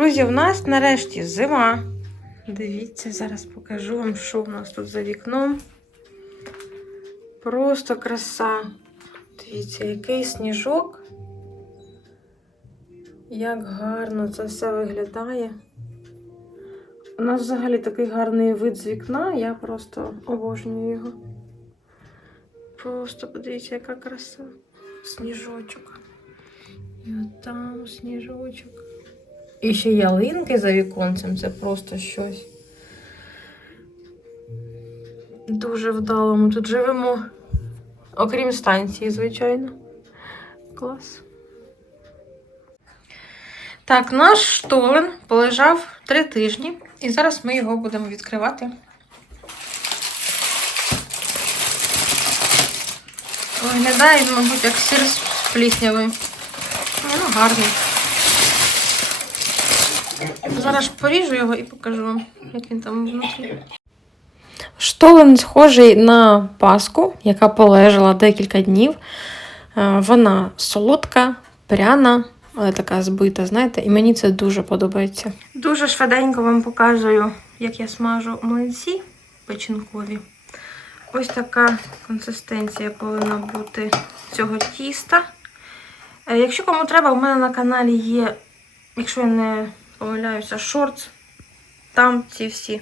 Друзі, в нас нарешті зима. Дивіться, зараз покажу вам, що в нас тут за вікном. Просто краса. Дивіться, який сніжок. Як гарно це все виглядає. У нас взагалі такий гарний вид з вікна, я просто обожнюю його. Просто подивіться, яка краса. Сніжочок. І от там сніжочок. І ще ялинки за віконцем, це просто щось. Дуже вдало ми тут живемо. Окрім станції, звичайно. Клас. Так, наш штолен полежав три тижні, і зараз ми його будемо відкривати. Виглядає, мабуть, як сир з пліснявою. Ну, гарний. Зараз поріжу його і покажу вам, як він там внутрі. Штолен схожий на паску, яка полежала декілька днів. Е, Вона солодка, пряна, але така збита, знаєте, і мені це дуже подобається. Дуже швиденько вам показую, як я смажу млинці печінкові. Ось така консистенція повинна бути цього тіста. Е, Якщо кому треба, у мене на каналі є, якщо я не помиляюся, шортс. Там ці всі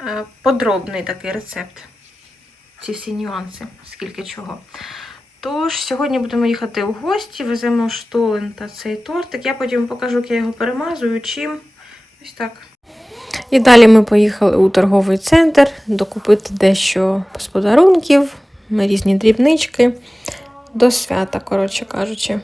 е, подробний такий рецепт. Ці всі нюанси, скільки чого. Тож, сьогодні будемо їхати в гості, веземо штолен та цей тортик. Я потім покажу, як я його перемазую, чим. Ось так. І далі ми поїхали у торговий центр докупити дещо з подарунків, різні дрібнички до свята, коротше кажучи.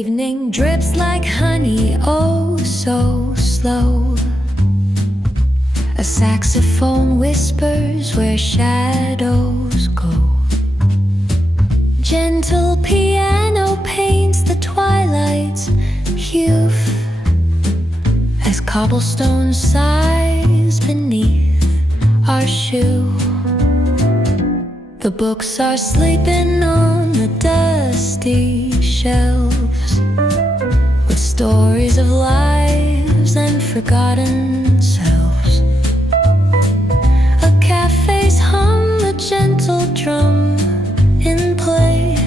Evening drips like honey, oh so slow. A saxophone whispers where shadows go. Gentle piano paints the twilight's hue as cobblestone sighs beneath our shoe. The books are sleeping on the dusty shelves with stories of lives and forgotten selves. A cafe's hum, a gentle drum in play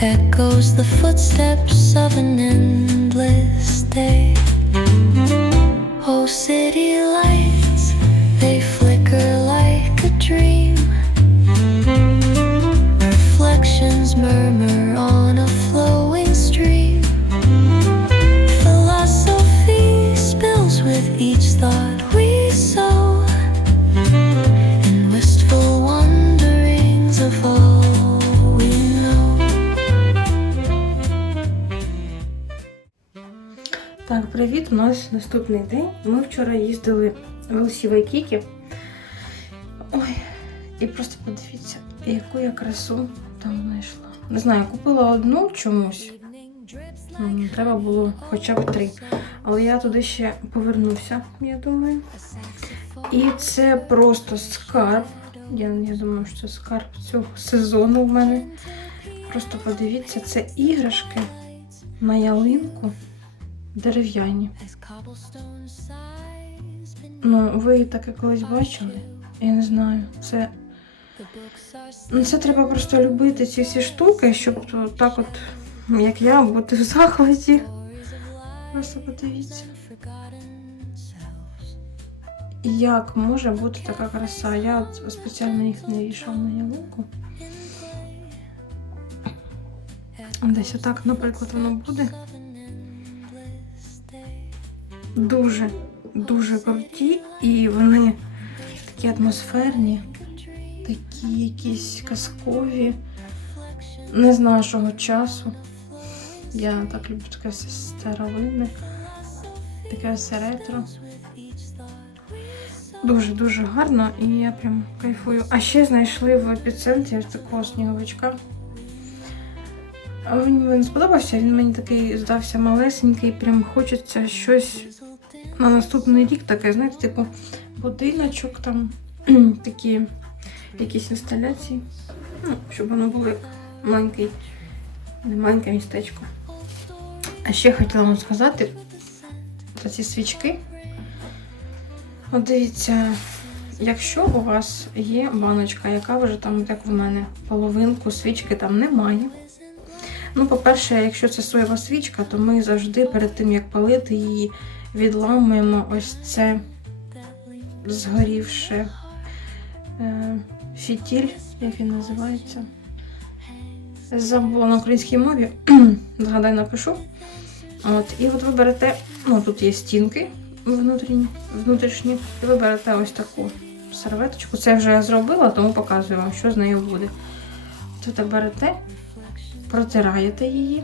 echoes the footsteps of an endless day. Oh, city lights, they привіт! У нас наступний день. Ми вчора їздили в Лисі Вайкікі. Ой, і просто подивіться, яку я красу там знайшла. Не знаю, купила одну чомусь. Треба було хоча б три. Але я туди ще повернуся, я думаю. І це просто скарб. Я, я думаю, що це скарб цього сезону в мене. Просто подивіться, це іграшки на ялинку дерев'яні. Ну, ви таке колись бачили? Я не знаю. Це, ну, це треба просто любити ці всі штуки, щоб так от, як я, бути в захваті. Просто подивіться. Як може бути така краса? Я от спеціально їх не вішала на ялинку. Десь отак, наприклад, воно буде. Дуже, дуже круті, і вони такі атмосферні, такі якісь казкові, не з нашого часу. Я так люблю таке все старовинне, таке все ретро. Дуже-дуже гарно і я прям кайфую. А ще знайшли в епіцентрі такого сніговичка. Він сподобався, він мені такий здався малесенький, прям хочеться щось на наступний рік таке, знаєте, типу будиночок, там такі якісь інсталяції. Ну, щоб воно було як маленький, маленьке містечко. А ще хотіла вам сказати про ці свічки. От дивіться, якщо у вас є баночка, яка вже там, як в мене, половинку свічки там немає. Ну, по-перше, якщо це соєва свічка, то ми завжди перед тим, як палити її, відламуємо ось це згорівше е, фітіль, як він називається. Забула на українській мові, згадай, напишу. От, і от ви берете, ну тут є стінки внутрішні, внутрішні, і ви берете ось таку серветочку. Це вже я зробила, тому показую вам, що з нею буде. От ви так берете, протираєте її,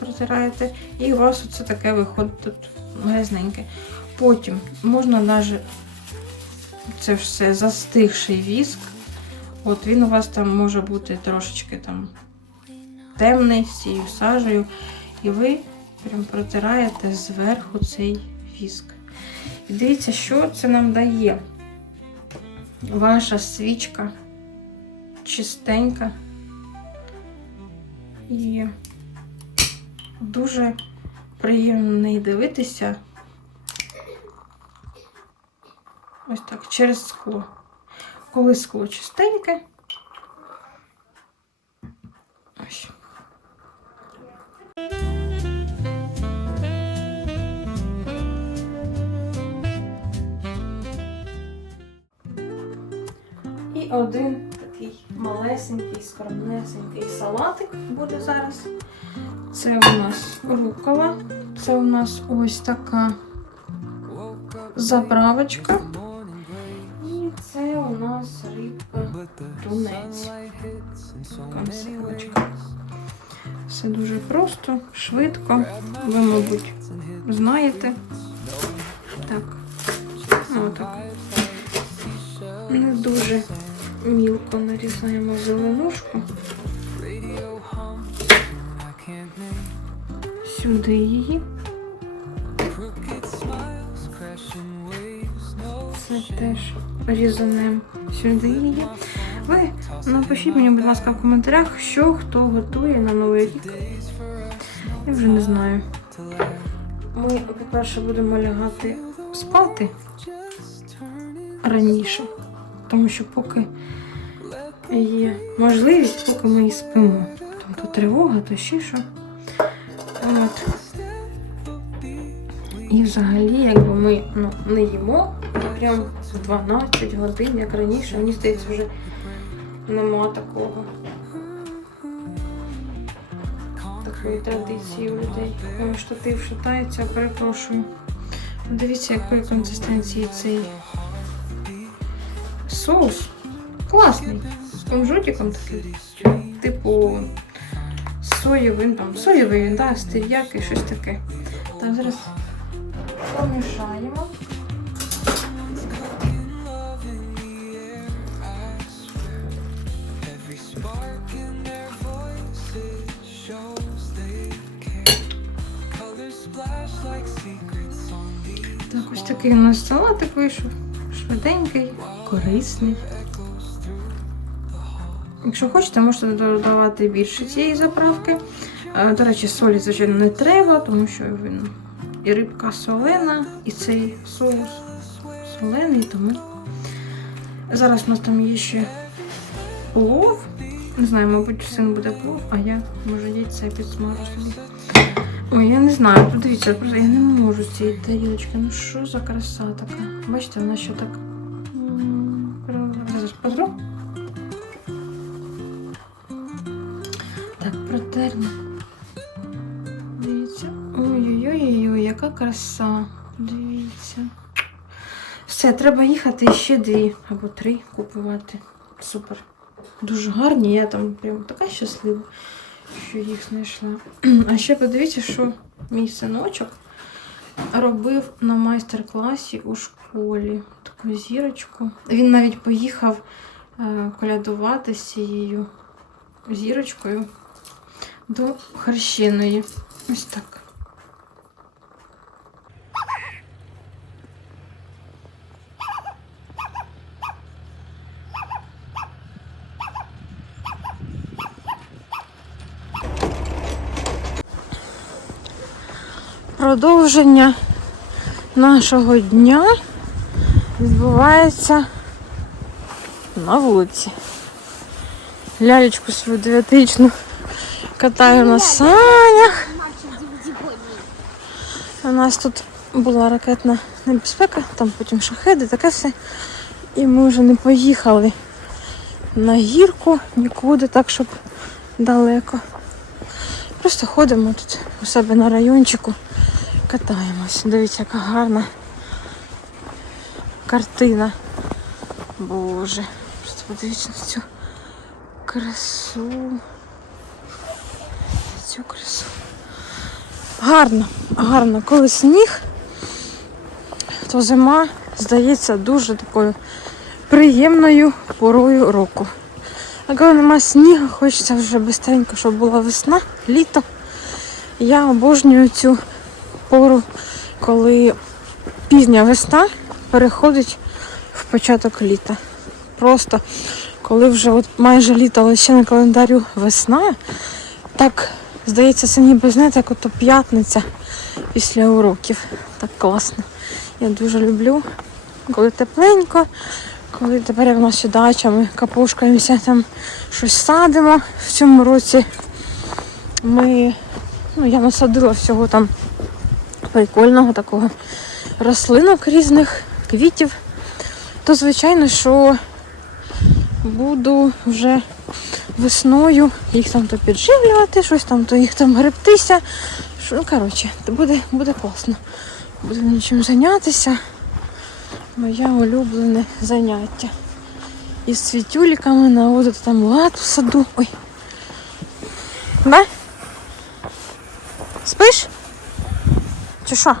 протираєте, і у вас оце таке виходить тут грязненьке. Потім можна навіть це все застигший віск. От він у вас там може бути трошечки там темний з цією сажею. І ви прям протираєте зверху цей віск. І дивіться, що це нам дає. Ваша свічка чистенька і дуже неї дивитися. Ось так, через скло. Коли скло чистеньке. І один такий малесенький, скромнесенький салатик буде зараз. Це у нас рукола. Це у нас ось така заправочка. І це у нас рибка тунець. Консервочка. Все дуже просто, швидко. Ви, мабуть, знаєте. Так. Отак. Не дуже мілко нарізаємо зеленушку. Сюди її. Це теж різанем сюди її. Ви напишіть мені, будь ласка, в коментарях, що хто готує на новий рік. Я вже не знаю. Ми, по-перше, будемо лягати спати раніше. Тому що поки є можливість, поки ми і спимо. Там тривога, то ще що. От. І взагалі, якби ми ну, не їмо прям в 12 годин, як раніше, мені здається, вже нема такого. Такої традиції у людей. Ой, штатив шатається, перепрошую. Дивіться, якої консистенції цей соус. Класний. З кунжутиком такий. Типу соєвим, там, соєвий, він, да, стир'яки, щось таке. Так, зараз помішаємо. Так, ось такий у нас салатик вийшов. Швиденький, корисний. Якщо хочете, можете додавати більше цієї заправки. Е, До речі, солі, звичайно, не треба, тому що він і рибка солена, і цей соус солений, тому зараз у нас там є ще плов. Не знаю, мабуть, син буде плов, а я може яйця підсмажу собі. Ой, я не знаю, подивіться, просто я не можу з цієї тарілочки. Ну що за краса така? Бачите, вона ще так. Зараз потру. Так, протерну. Дивіться. Ой-ой-ой, яка краса. Дивіться. Все, треба їхати ще дві або три купувати. Супер. Дуже гарні, я там прям така щаслива, що їх знайшла. А ще подивіться, що мій синочок робив на майстер-класі у школі. Таку зірочку. Він навіть поїхав е, колядувати з цією зірочкою до хрещеної. Ось так. Продовження нашого дня відбувається на вулиці. Лялечку свою дев'ятирічну катаю на санях. У нас тут була ракетна небезпека, там потім шахеди, таке все. І ми вже не поїхали на гірку нікуди, так щоб далеко. Просто ходимо тут у себе на райончику, катаємось. Дивіться, яка гарна картина. Боже, просто подивіться на цю красу. Цю. Гарно, гарно. Коли сніг, то зима здається дуже такою приємною порою року. А коли нема снігу, хочеться вже швидко, щоб була весна, літо. Я обожнюю цю пору, коли пізня весна переходить в початок літа. Просто коли вже от майже літо, але на календарю весна, так здається, це ніби знаєте, як ото п'ятниця після уроків. Так класно. Я дуже люблю, коли тепленько, коли тепер в нас ще дача, ми капушкаємося там щось садимо. В цьому році ми, ну, я насадила всього там прикольного такого рослинок різних, квітів. То звичайно, що буду вже весною їх там то підживлювати, щось там, то їх там гребтися. Ну, коротше, буде, буде класно. Буду нічим зайнятися. Моє улюблене заняття. Із світюліками наводити там лад в саду. Ой. Да? Спиш? Чи що?